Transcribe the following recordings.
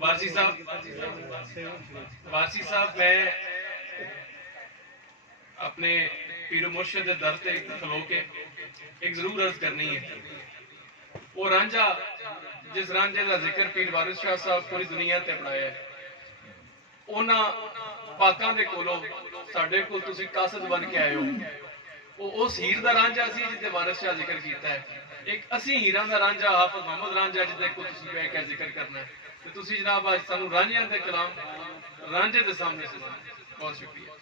वासी साहब, मैं अपने पीर मुर्शिद के दर से खलो के एक जरूर अर्ज करनी है। वो रांझा जिस रांझे का जिक्र पीर वारिस शाह साहब पूरी दुनिया ते पढ़ाया है, उन्हां पाकां दे कोलों साडे कोल तुसीं कासद बन के आए हो। वो उस हीर का रांझा सी जिससे वारिस शाह जिक्र किया है। एक असी हीरां का रांझा हाफिज मोहम्मद रांझा जिसके को तुसीं बैठ के जिक्र करना है। तो तुसीं जनाब अज सानू रांझियां दे कलाम रांझे के सामने सुना। बहुत शुक्रिया।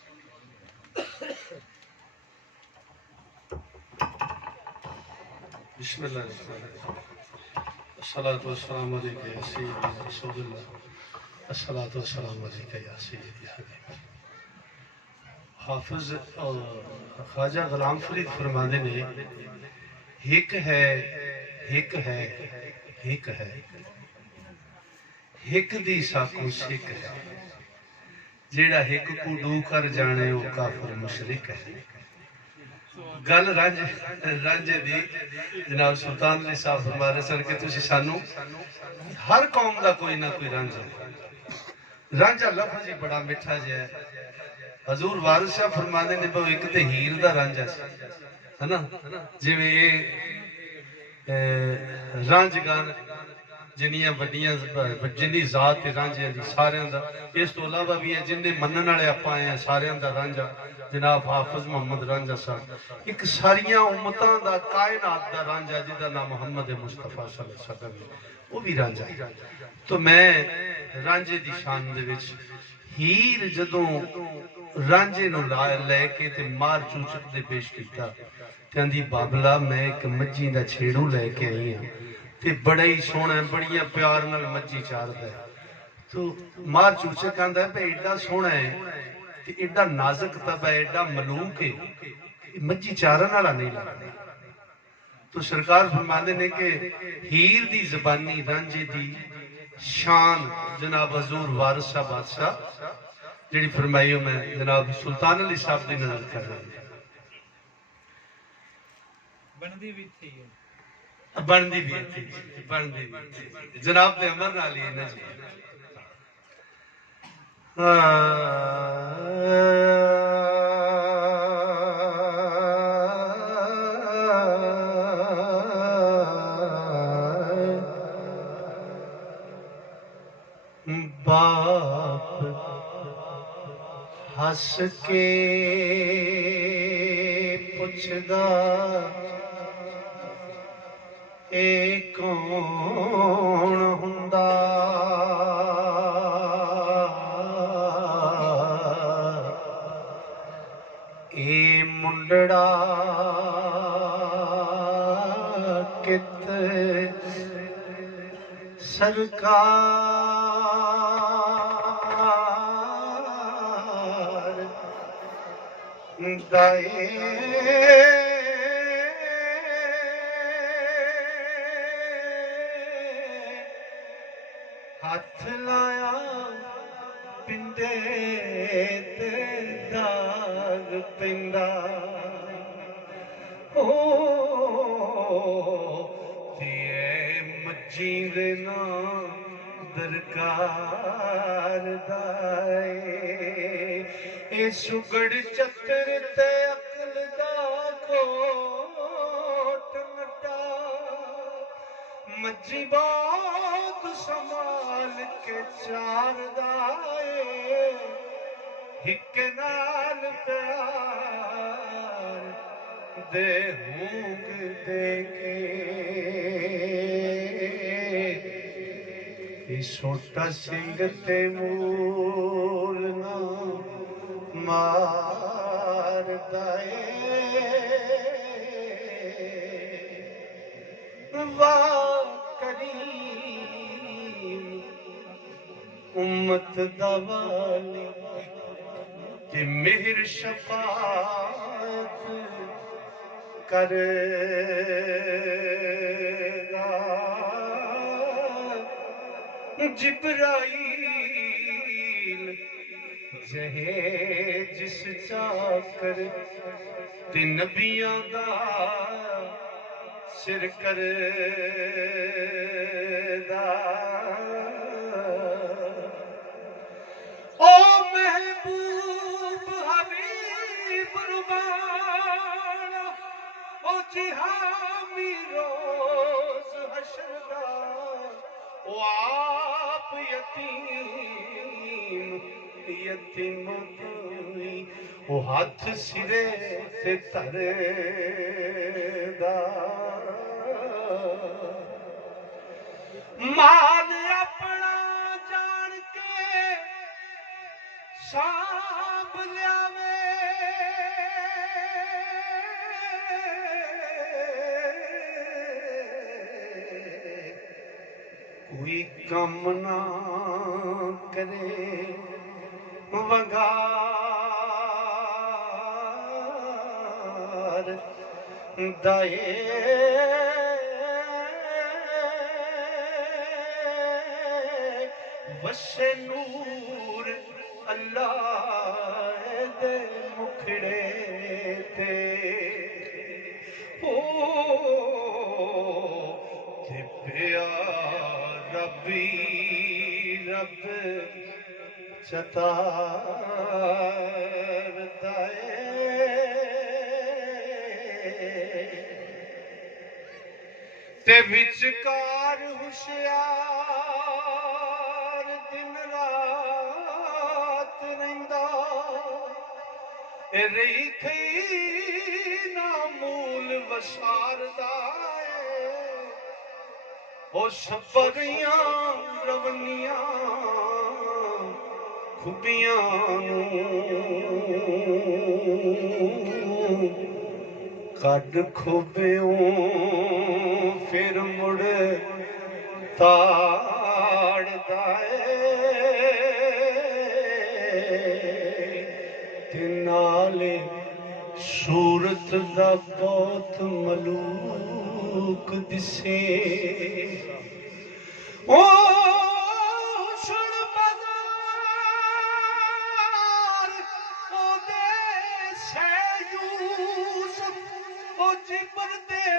हाफिज ख्वाजा गुलाम फरीद फरमाते ने, हिक है हिक है हिक है, हिक दी साकू सिक है, जेड़ा हिक को डू कर जाने वो काफिर मुशरिक है। गल रांझे दी जनाब सुल्तान अली साहब फरमा रहे सन कि तुसी सानू हर कौम का कोई ना कोई रांझा, रांझा लफ्ज ही बड़ा मिठा जिहा है। हजूर वारिस शाह फरमाते ने भाई एक तो हीर का रांझा है ना, जिवें ये रांझगान जिन्नियां वड्डियां जिन्नी जात रांझियां दी सारियां दा, इस तो अलावा भी है जिन्ने मनण वाले आपां आए हैं सारियां दा रांझा जनाब हाफिज मोहम्मद रांझा साहब, एक सारियां उम्मतां दा कायनात दा रांझा जिहदा नाम मोहम्मद मुस्तफा सल्लल्लाहु अलैहि वसल्लम, वो भी रांझा। तो मैं रांझे दी शान दे विच हीर जदों रांझे नूं लैके ते मार चूचक दे पेश कीता, कहंदी बाबला मैं एक मज्जी दा छेड़ू लैके आई हां ते बड़ा ही सोहना बड़िया प्यार नाल मज्जी चारदा है। तो मार चूचक आंदा है भाई एडा सोहना है ते एडा नाजुक तब है, एडा मलूक है, मज्जी चारन वाला नहीं लगदा। तो सरकार फरमाते ने कि हीर दी जबानी रांझे दी शान जनाब हजूर वारिस शाह बादशाह जी फरमाई मैं जनाब सुल्तान अली साहब की नजर कर रहा हूं। बनती भी थी जनाब के अमर नाल ही ना जी। बाप हस के पुछदा ए कौन हुंदा, ए मुंडड़ा कित सरकार दाए हाथ लाया पिंडे ते दाग पिंदा, ओ दिए मज्जी दे ना दरकार दाए, ए सुगड़ चतर ते अकल दा खोट नटा, मज्जी बात संभाल के चार दाए, हिक नाल प्यार दे हूंग दे के, छोटा सिंह ते मूल ना मार दाए, वाह करीम उम्मत दवाली ते मेहर शफात करेगा, जिब्राईल जहे जिस चाकर ते नबियां दा सिर कर यतीम यतीम दी ओ हाथ सिरे ते धरेदा माल अपना जान के सांभ लियावे कोई कम ना करे वंगार दाए वसे नूर अल्लाह दे मुखड़े ते ओ ते प्यार रबी रब चतार दाए ते विचकार हुशियार दिन रात रहिंदा रही थई ना मूल वसारदा ओ सपरियां रवनियां खुबियां कद खुबियों फिर मुड़ ताड़दा ते नाले सूरत दा बहुत मलूक दिसे ओ सुन बज़ार ओदे से यूसुफ ओ जिबर दे ओ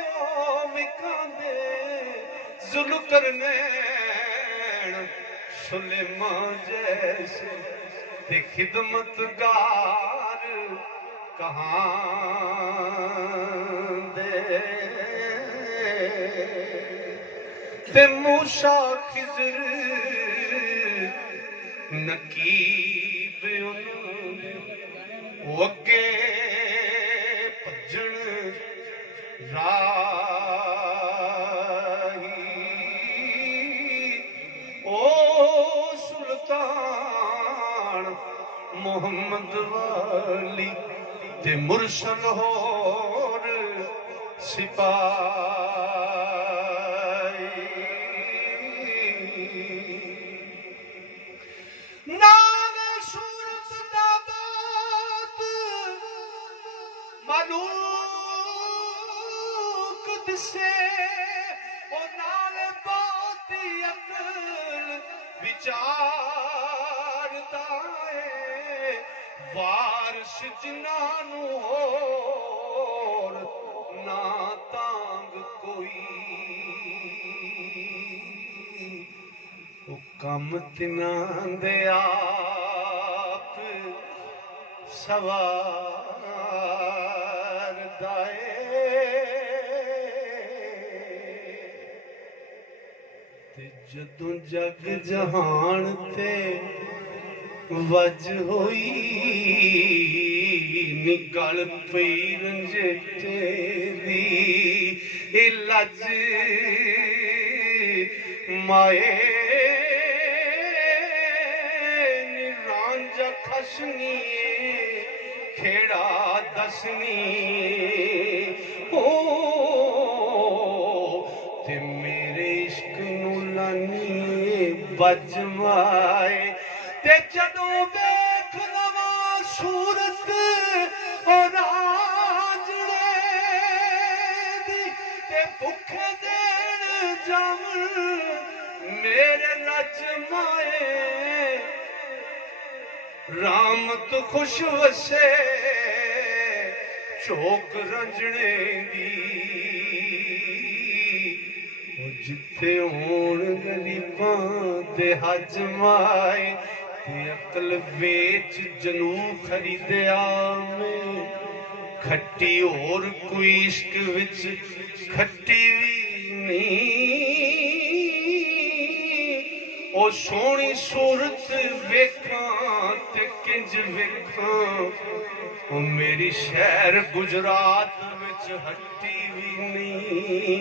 विकांदे जुल्करनैन सुलेमान जैसे ते खिदमतगार कहाँ दे ते मूसा खिजर नकीब ओ अगे भजन राही ओ सुल्तान मोहम्मद वाली ते मुरसल होर सिपाही नाल सूरत दा बात मालूक दिसे ओ नाल बात अकल विचार दाए वारस जिन्हानू होर ना तांग कोई ओ कम तिन्हां दे आप सवार दाए ते जदों जग जहान ते वज होई निगल पई रंजेटे दी लज माए निरांजा खसनी खेड़ा दसनी ओ ते मेरे इश्क नू लानी बज माए ते जदों वेख लवां सूरत ओ राजड़े दी ते भुखे देण जावन मेरे रज माए राम तो खुश वसे चौक रंजने दी जिथे होण गरीबां दे हज माए ते अकल वेच जनू खरीदया में खट्टी और कोई इश्क विच खट्टी भी नहीं ओ ओ सोहनी सूरत वेखां ते किंज वेखां, ओ मेरी शहर गुजरात विच हट्टी भी नहीं,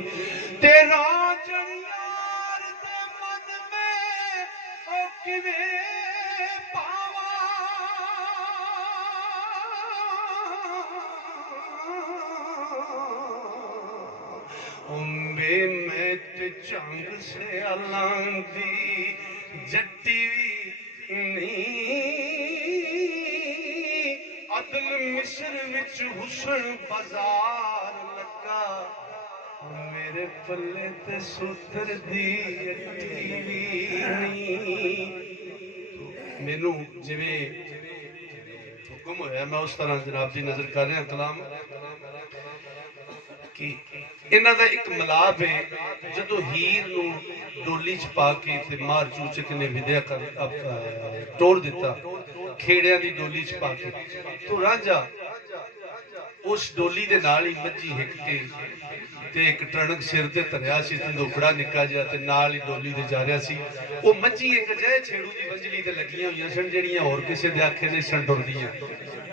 तेरा जनियार दे मन में ओ किवें पावां, उम्बे में ते चंग से अलांदी जट्टी भी नहीं, अदल मिस्र विच हुसन बाजार लगा, मेरे पल्ले ते सूत्र दी अट्टी भी नहीं। मैनू जिवें हुक्म होया मैं उस तरह जनाब जी नजर कर रहा कलाम कि इन्हां दा एक मिलाप है, जदों हीर नू डोली च पा के ते मार चूचक ने विद्या कर तोड़ दिता, खेड़ियां दी डोली च पा के, तो रांझा उस डोली दे नाल ही मज्जी हिक के ते एक टणक सिर ते धरिया सी, धंदोखड़ा निक्का जिहा ते नाल ही डोली दे जा रहा सी। वो मज्जी एक अजह छेड़ू दी वंजली ते लगियां होईयां सन जिहड़ियां होर किसे दे आखे नहीं सन टुरदियां,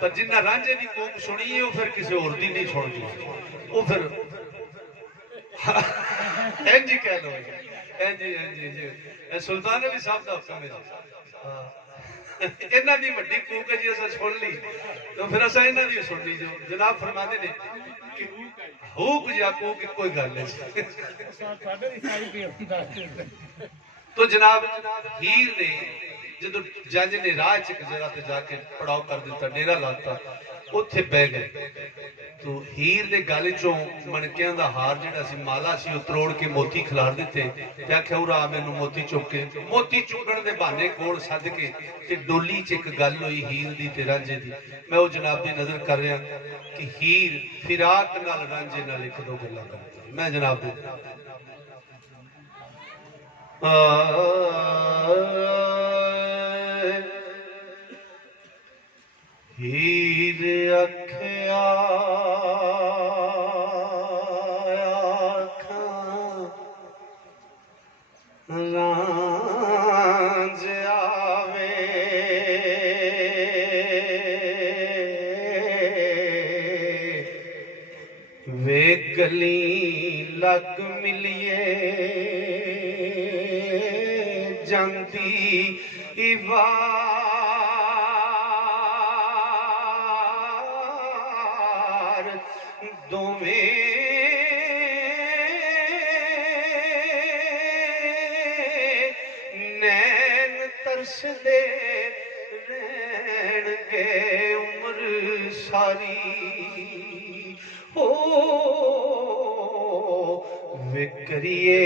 पर जिन्ना रांझे दी कूक सुनी है वो फिर किसी होर दी नहीं सुनदी, वो फिर इंज ही कह लो, इंज ही सुल्तान अली साहब दा हुक्म है। इन्हां दी वड्डी कूक है जी असां सुन ली तो फिर असां इन्हां दी सुननी जो जनाब फरमाते ने कि हुक या कूक कोई गल है। तो जनाब हीर ने जदों जज ने राह च एक जगह ते जाके पड़ाव कर दिता, डेरा लाता, उत्थे बह गए, तो हीर ने गल चों मणकियां दा हार जिहड़ा सी माला सी वो तरोड़ के मोती खिलार दिते ते आख्या उरा मैनू मोती चुक के, मोती चुकण दे बहाने कोल सद के ते डोली च एक गल होई हीर दी ते रांझे दी। मैं वो जनाब दी नजर कर रहा कि हीर फिराक नाल रांझे नाल एक दो गल्लां करदी, मैं जनाब दी हीर अख्या रांझ आवे, वे गली लग मिलिए जांदी इवार, दोवें नैन तरसदे रहणगे उम्र सारी, हो वे करिए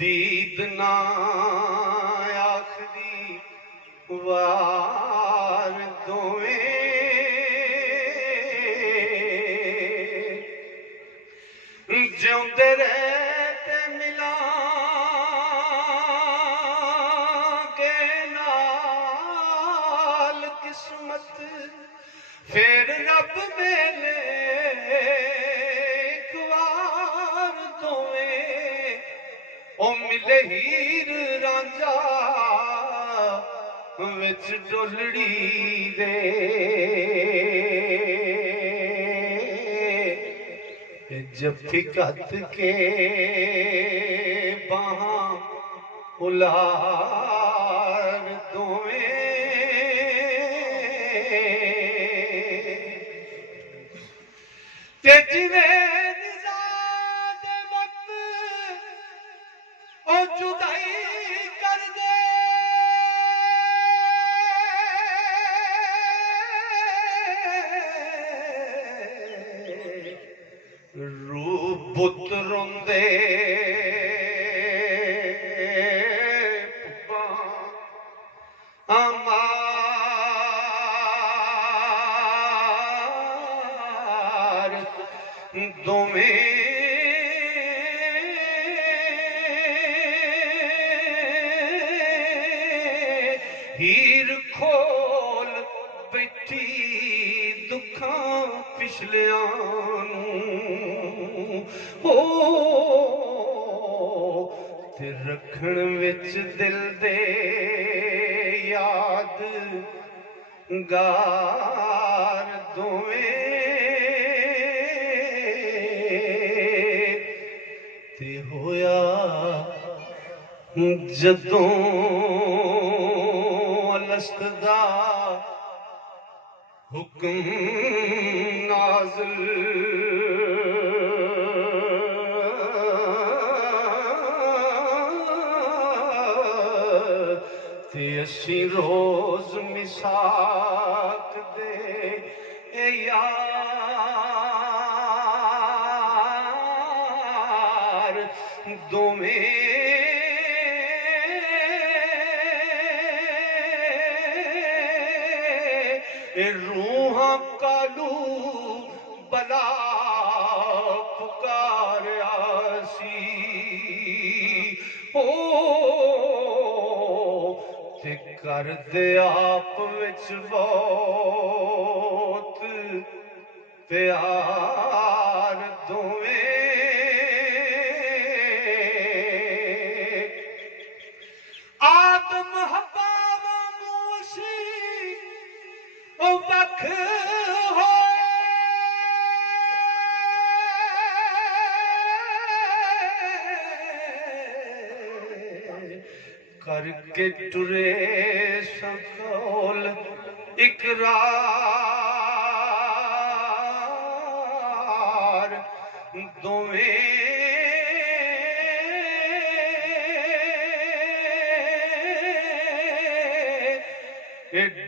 दीद ना आखदी वार, दोवें जिउंदे रहते मिलांगे नाल किस्मत, फिर रब मेले एक वार, दोवें ओ मिले हीर रांझा विच डोलड़ी दे, जफ्फी कत के बाहां उलार, दोवें ते जिवें निज़ाद वक्त ओ जुदाई कर दे, रूप बुत रोंदे अमार, दोवें हीर खोल बैठी दुखां पिछलियां नूं, हो ते रखण विच दिल दे याद गार दोवें ते होया जदों अलस्त दा हुक्म नाज़िल ते असी रोज मिसाक दे यार दोवें रूहां कालू बला पुकारिया सी ओ ते कर दे आप विच बहुत प्यार दोवें आदम हवा वांगू असी ओ वख हो करके टुरे सकौल इकरार दोवें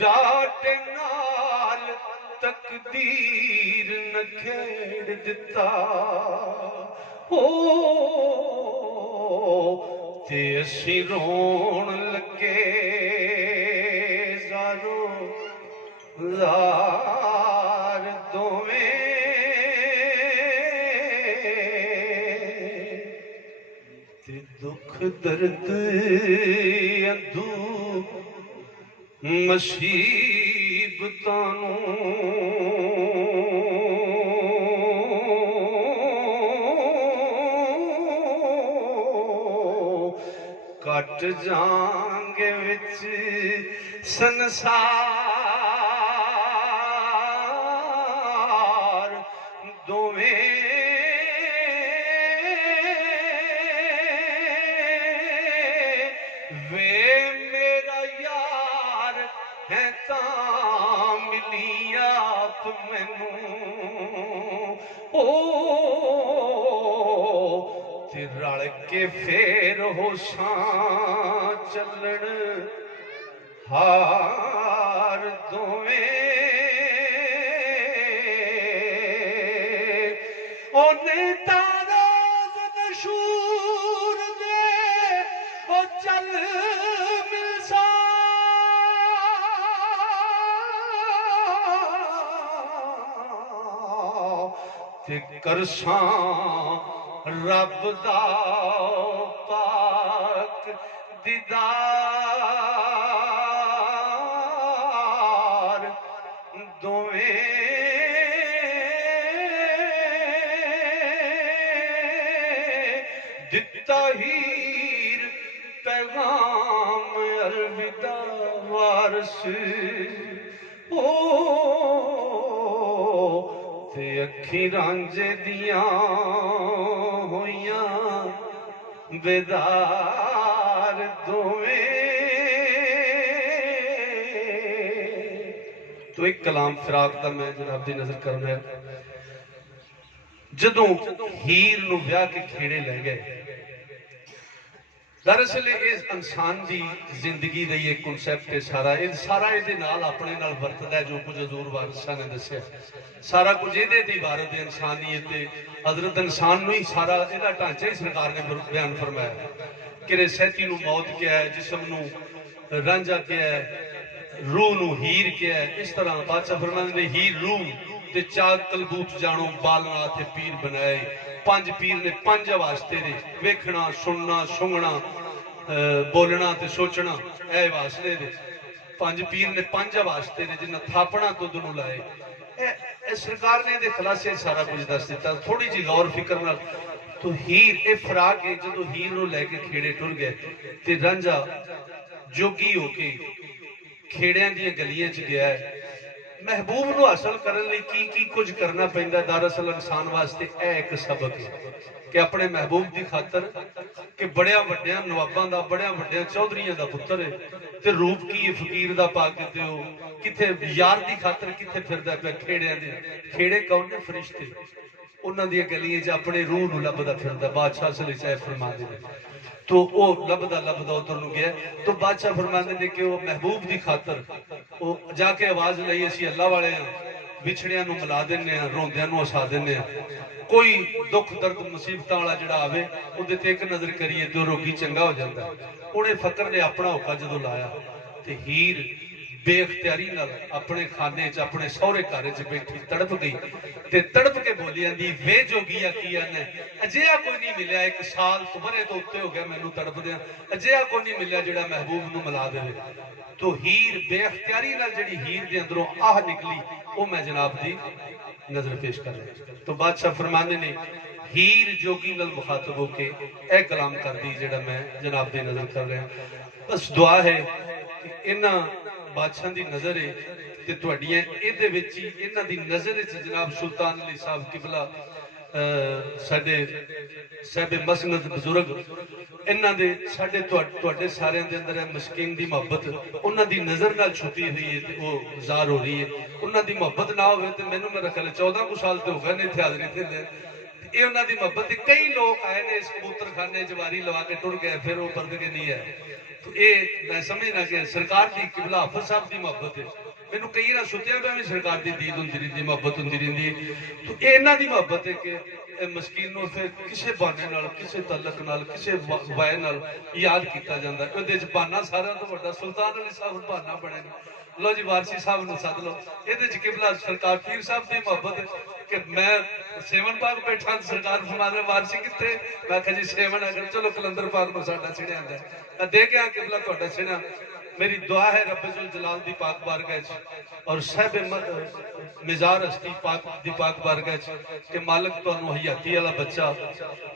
डाटे नाल तकदीर न खेड़ दिता हो ते असी रोण लगे ज़ारो ज़ार दोवें ते दुख दर्द अंधू मुसीबतां कट जांगे विच संसार दोवें वे मेरा यार है तां मिली आप मैनू ओ ते रल के फेर होशां चलण हार दोवें ओने तारोज नशूर दे ओ चल मिलसा ते करसां रब दा पाक दीदार दोवें दिता हीर पैगाम अलविदा वारस ओ ते अखी रांझे दियां होइयां बेदार दोवें। तो एक कलाम फिराक का मैं जनाब दी नजर करना है। जदों हीर नूं ब्याह के खेड़े ले गए, दरअसल इस इंसान की जिंदगी का एक कॉन्सैप्ट है सारा ये नाल अपने नाल वरतदा है। जो कुछ हजूर वारिसा ने दसिया सारा कुछ ये इबारत है इंसानियत हजरत इंसान ही सारा यदा ढांचा ही सरकार ने बयान फरमाया कि सैती नूं मौत क्या है, जिसम नूं रांझा क्या है, रूह नूं हीर क्या है। इस तरह बादशाह फरमांदे ने हीर रूह ते चाक कलबूत जानो बालनाथ पीर बनाए। पंज पीर ने पंज वास्ते ने वेखना सुनना सूंघना बोलना ते सोचना ए वास्ते ने। पंज पीर ने पंज वास्ते ने जिन्हें थापना दुध नूं लाए। सरकार ने दे खुलासे सारा कुछ दस दिता। थोड़ी जी गौर फिक्र नाल तो हीर ये फरा के जो हीर नूं लैके खेड़े टुर गए ते रांझा जोगी होके खेड़ियां दी गलियां च गया है। महबूब नूं हासिल करन लई की कुछ करना पैंदा। दरअसल इंसान वास्ते यह एक सबक है कि अपने महबूब की खातर कि बड़िया वड्डिया नवाबां दा बड़िया वड्डिया चौधरियां दा पुत्तर है ते रूप की फकीर दा पा के ते किथे यार की खातर किथे फिरदा पिया खेड़ियां दे। खेड़े कौन ने? फरिश्ते। उन्हां दी गलियां च अपने रूह नूं लभदा फिरदा। बादशाह सले साहब फरमांदे ने तो वो लभदा लभदा उधर नूं गया तो बादशाह फरमांदे ने कि वो महबूब की खातर वो जाके आवाज लई असीं अल्लाह वाले हां, विछड़ियां नूं मिला दिंदे हां, रोंदियां नूं हसा दिंदे हां। कोई दुख दर्द मुसीबतां वाला जिहड़ा आवे उहदे ते एक नजर करिए तो रोगी चंगा हो जाता है। उहने फकर ने अपना होका जदों लाया ते हीर बेअख्तियारी नाल अपने खाने च अपने सौहरे घर च बैठी तड़प गई ते तड़प के बोली आंदी वे जोगिया की ने अजिहा कोई नहीं मिलिया। एक साल तुमरे तो उत्ते हो गया मैनू तड़पदियां, अजिहा कोई नहीं मिलिया जिहड़ा महबूब नूं मिला देवे। तो हीर बेअख्तियारी नाल जिहड़ी हीर दे अंदरों आह निकली वो मैं जनाब दी नजर पेश कर रहा। तो बादशाह फरमाने ने हीर जोगी नाल मुखातब होके ए कलाम कर दी जिहड़ा मैं जनाब दी नजर कर रहा। बस दुआ है कि इन्हां बादशाह की नजर है ते तुहाडियां इहदे विच ही इन्हां दी नजर च जनाब सुल्तान अली साहब किबला साडे साहिब मसनद बुजुर्ग इन्हां दे साडे तुहाडे सारियां दे अंदर मस्कीन दी मोहब्बत उन्हां दी नजर नाल छुपी हुई है ते वो ज़ाहिर हो रही है। उन्हां दी मोहब्बत ना होवे ते मैनू मेरा ख्याल 14 को साल ते हो गए ने इत्थे हाज़री दिंदे। ये उन्हां दी मोहब्बत कई लोग आए ने इस कबूतरखाने च वारी लवा के टुर गए फिर वो परद के नहीं है। तो ये मैं समझना कि सरकार की किबला हाफिज साहब की मोहब्बत है। मैनू कई बार सुत्या पे भी सरकार की दीद होंदी रहिंदी मोहब्बत होंदी रहिंदी है। तो ये इन्हां दी मोहब्बत है कि मस्कीन नूं फिर किसी बहाने नाल किसी तलक नाल किसी वाय नाल याद किया जाता है। इहदे च बहाना सारियां तो वड्डा सुल्तान अली साहब बहाना बने। लो जी वारसी साहब नूं सद लो। इहदे च किबला सरकार पीर साहब की मोहब्बत कि मैं सेवन पाक बैठा सरकार फरमांदे वारसी कित्थे? मैं आख्या जी सेवन अगर चलो कलंदर पाक नूं साडा सिणिया आंदा मैं दे के किबला तुहाडा सिणिया। मेरी दुआ है रब्बुल जलाल दी पाक बारगाह और साहिब मिजार हस्ती पाक दी पाक बारगाह कि मालिक तुहानू हयाती वाला बच्चा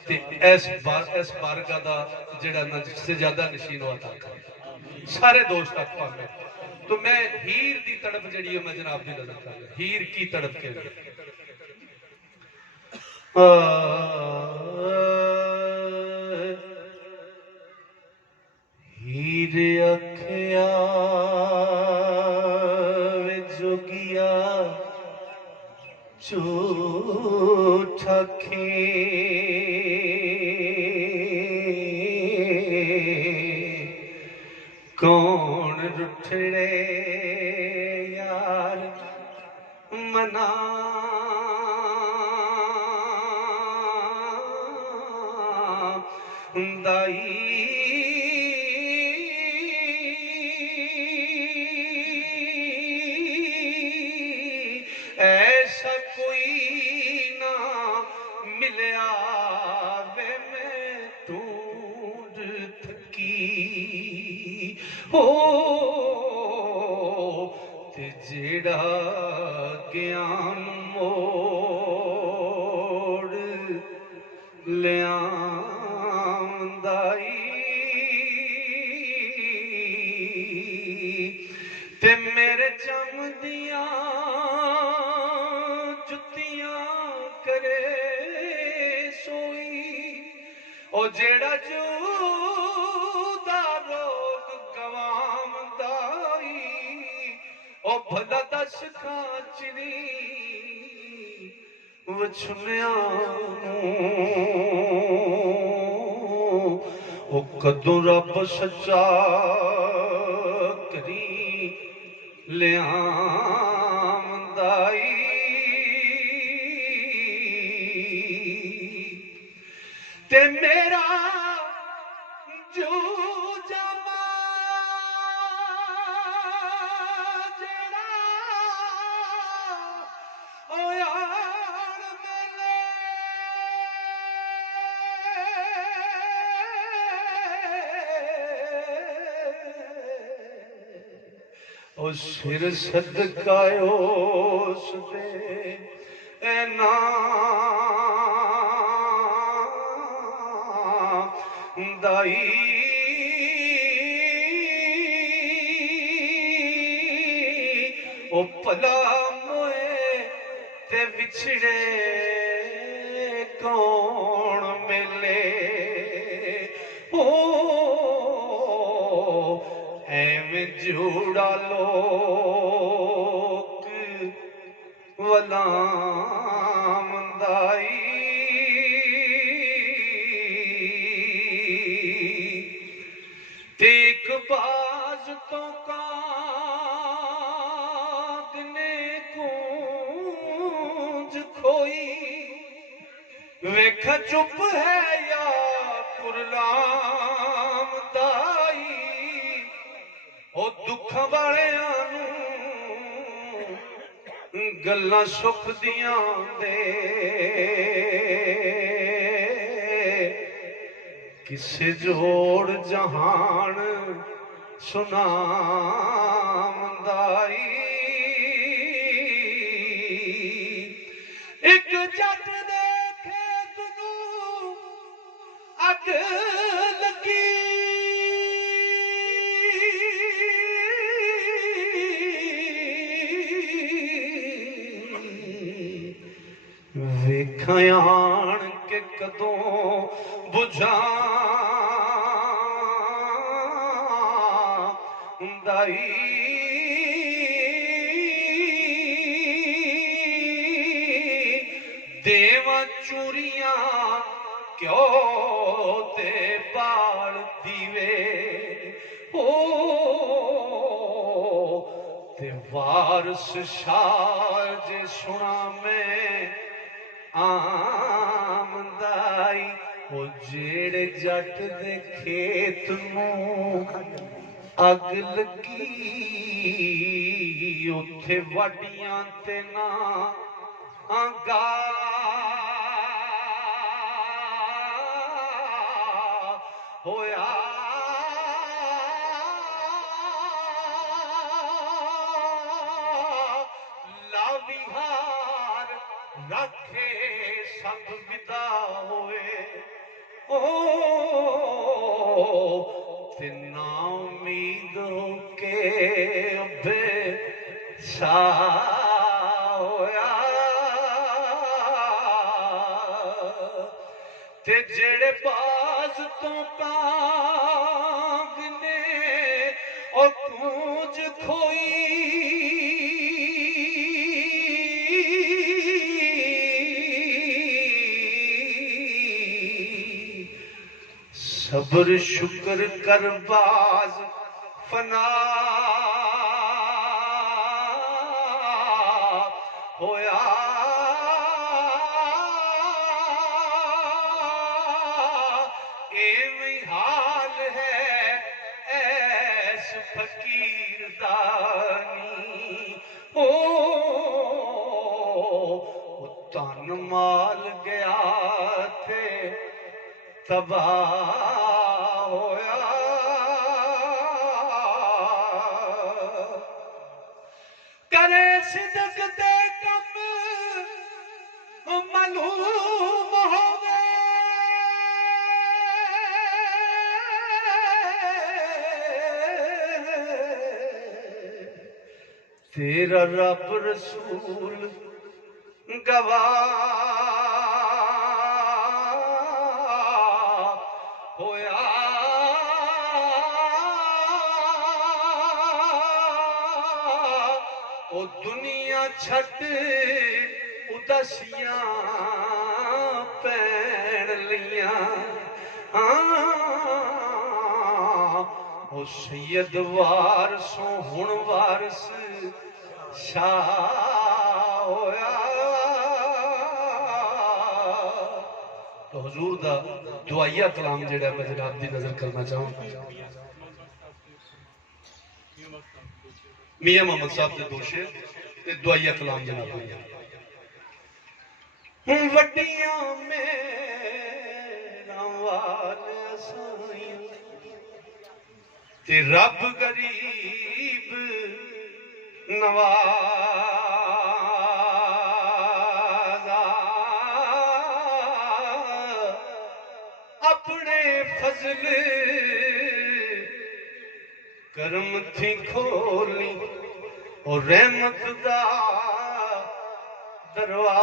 ते इस बारगाह दा जिहड़ा ना जिससे ज्यादा नशीन हो अता करे सारे दोस्त तक पावे। तो मैं हीर दी तड़प जिहड़ी है मैं जनाब दी नजर कर रहा। हीर की तड़प के हीर अखिया जोगिया झूठा खे कौन रुठड़े यार मना दाई ऐसा कोई ना मिलया वे मैं ढूंढ थकी हो ते जेड़ा ज्ञान मोड़ लियांदाई ते मेरे जमदियां जुतियां करे सोई ओ जेड़ा जूदा रोग गवामदाई ओ भला दस खाचनी वछुनिया ओ कदों रब सच्चा करी लियांदाई ते मेरा जो जमा जड़ा ओ यार मेले ओ सिर सदकायो उसदे ए नाम दाई ओ भला मोए ते विछड़े कौन मिले ओ एवं जोड़ा लोक वलाम दाई तेक बाज तो काग ने गूंज खोई वेख चुप है या कुरलाम दाई ओ दुख वालियां नूं गल्लां सुख दियां दे किसे जोड़ जहान सुनामदाई एक जट देखे तू अग लगी वेखायान के कदों बुझा दाई देवा चूरियां क्यों ते बाल दीवे ओ ते वारस शाज सुना में आमदाई ओ जेड़े जट दे खेत नूं अग लगी उथे वाडियां ते ना गा होया लाविहार रखे सब विदा होए ओ ते ना उम्मीद के अबे सा होया ते जेड़े बाज तो काग ने ओ कूंज खोई सब्र शुक्र कर बाज फना होया एवं हाल है ऐस फकीर दानी ओ तन माल गया थे तबाह होया करे सिदक दे कम मालूम होवे तेरा रब रसूल गवाह होया ओ दुनिया छट उदासियां पैण लियां ओ सैयद वारसों हुण वारस शाह होया तो हुजूर दा दुआइया कलाम जेड़ा मैं जनाब दी नजर करना चाहूं मियां मोहम्मद साहब दे दो शेर ते दुआइया कलाम जनाब वड्डियां मेरा वाल साईं ते रब गरीब नवाजा अपने फजल फजल करम थी खोली और रहमत दा दरवाजा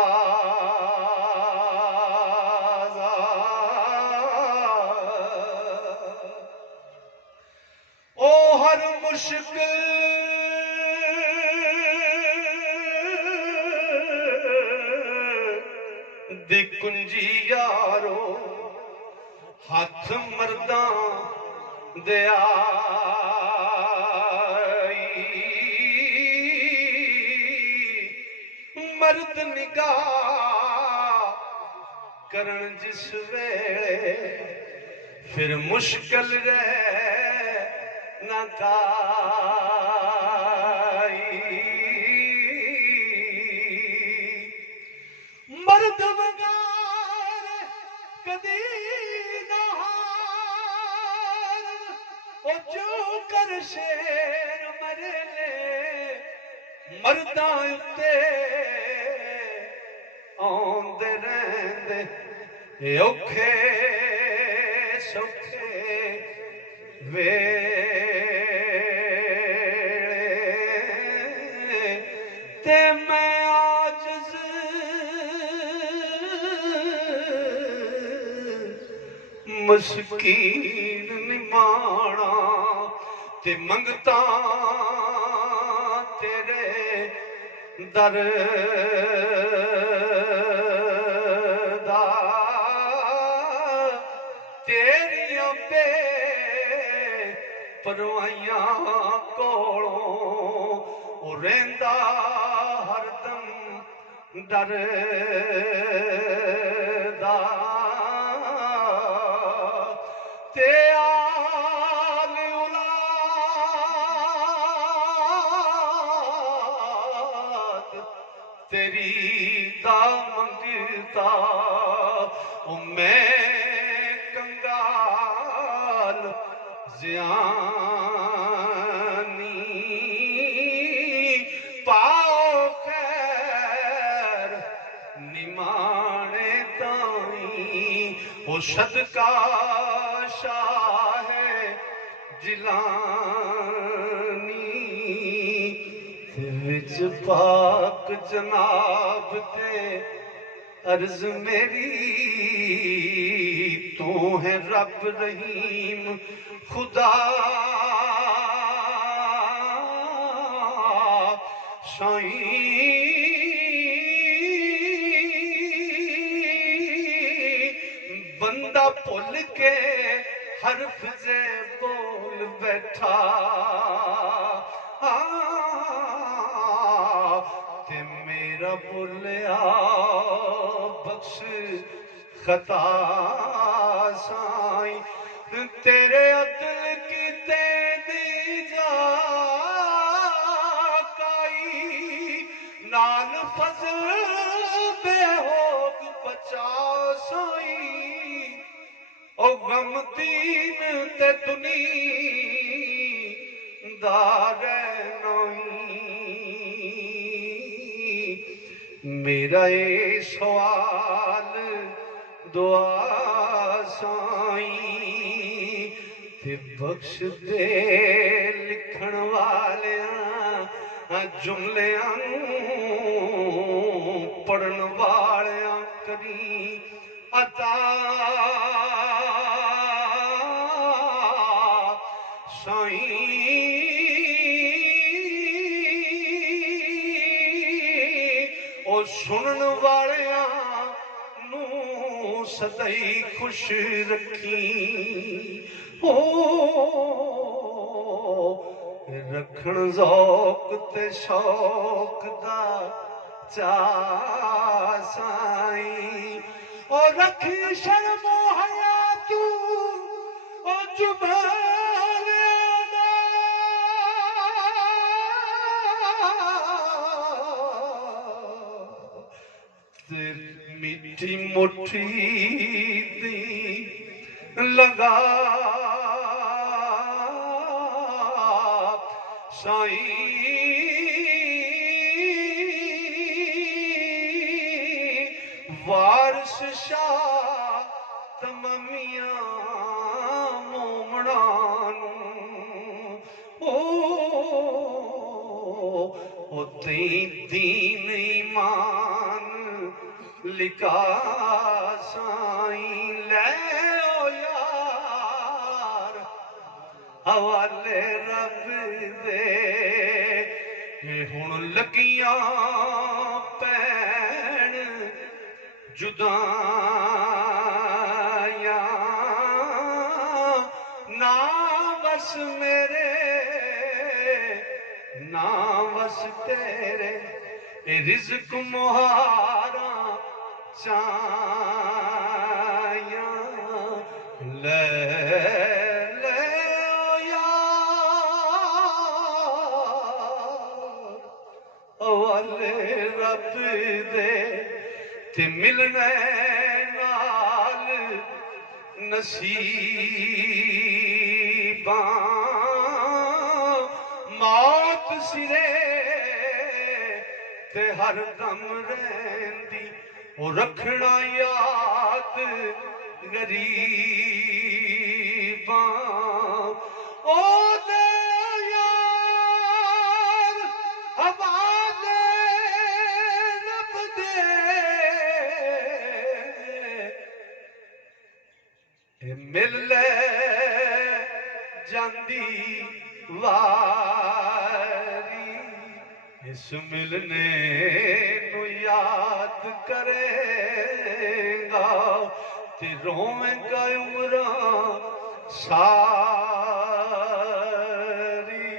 ओ हर मुश्किल दी कुंजी यारो हाथ मर्दा दे आई मर्द निगाह करण जिस वेले फिर मुश्किल रह न काई मर्द वगार कदी ना हार ओ जो कर शेर मरले मर्दा उत्ते आंदे रहंदे औखे सौखे वेले ते मैं आजिज़ मस्कीन निमाणा ते मंगता तेरे दर दा तेरियां बे परवाइयां कोलों रेंदा हरदम डर दा ते आल औलाद तेरी दा मंगता ओ मैं कंगाल ज़ियानी पाओ खैर निमाणे ताई ओ सदका शाह जिलानी विच पाक जनाब ते अर्ज मेरी तू है रब रहीम खुदा साईं बंदा भुल के हरफ से बोल बैठा ते मेरा बोलिया बख्श खता साईं तेरे अदल की तेरी जाकाई नाल फजल बेहोग बचा साईं ओ गम दीन ते दुनी दारे मेरा ये सवाल दुआ साईं ते बख्श दे लिखण वालियां जुमलियां पढ़न वालियां करी अता साईं ओ सुनन वालियां नू सदाई खुश रखी ओ रखण ज़ौक ते शौक दा चा साईं ओ रखी शर्म हया तू ओ जुबान मिठी मुठी दी लगा साईं वारिस शाह तमामियां दीन ईमान लिका साईं ले ओ यार हवाले रब दे हुण लगियां पैण जुदाइयां ना बस मेरे ना बस तेरे रिज़्क़ मुहारा चाया ले ले ओ यार हवाले रब दे ते मिलने नाल नसीबां मौत सिरे ते हर दम रहंदी ओ रखना याद गरीबां ओ दे यार हवाले रब दे मिल ले जांदी वारी इस मिलने नु याद करेगा ते रोवेगा उम्रा सारी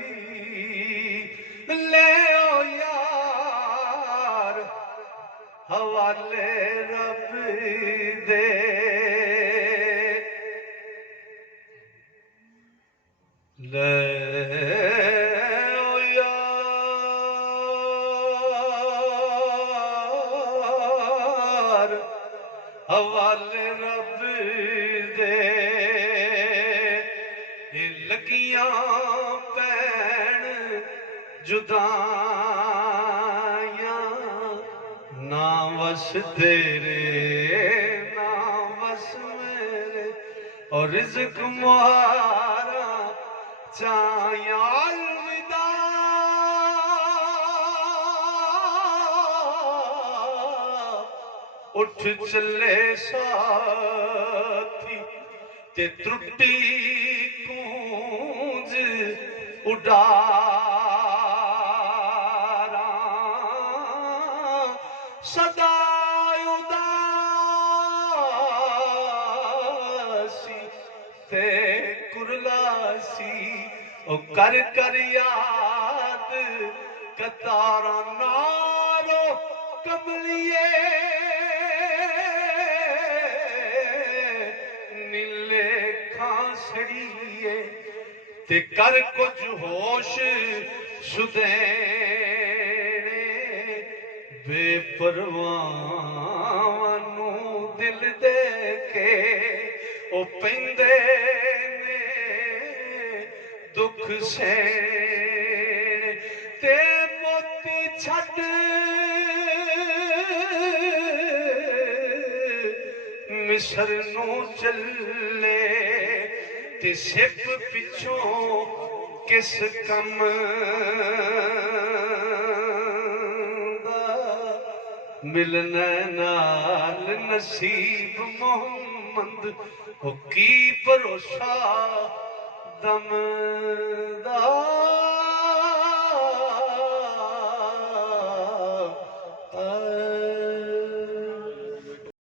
ले ओ यार हवाले रब दे ले ओ यार हवाले रब दे लगियां पैण जुदाइयां ना बस तेरे ना बस मेरे और रिज़्क़ मुहारा चाया अलविदा उठ चले साथी ते त्रुटी गूंज उडारा सदा उदासी ते कुरलासी ओ कर कर याद कतारा नारो कमलिए नीले खांसड़िए ते कर कुछ होश सुदेने बेपरवाह दिल दे के ओ पेंदे ने दुख सहने ते मोती छड़ मिसर नू चले ते सिप पिछों किस कम दा मिलने नाल नसीब मोहम्मद ओ की भरोसा दम दा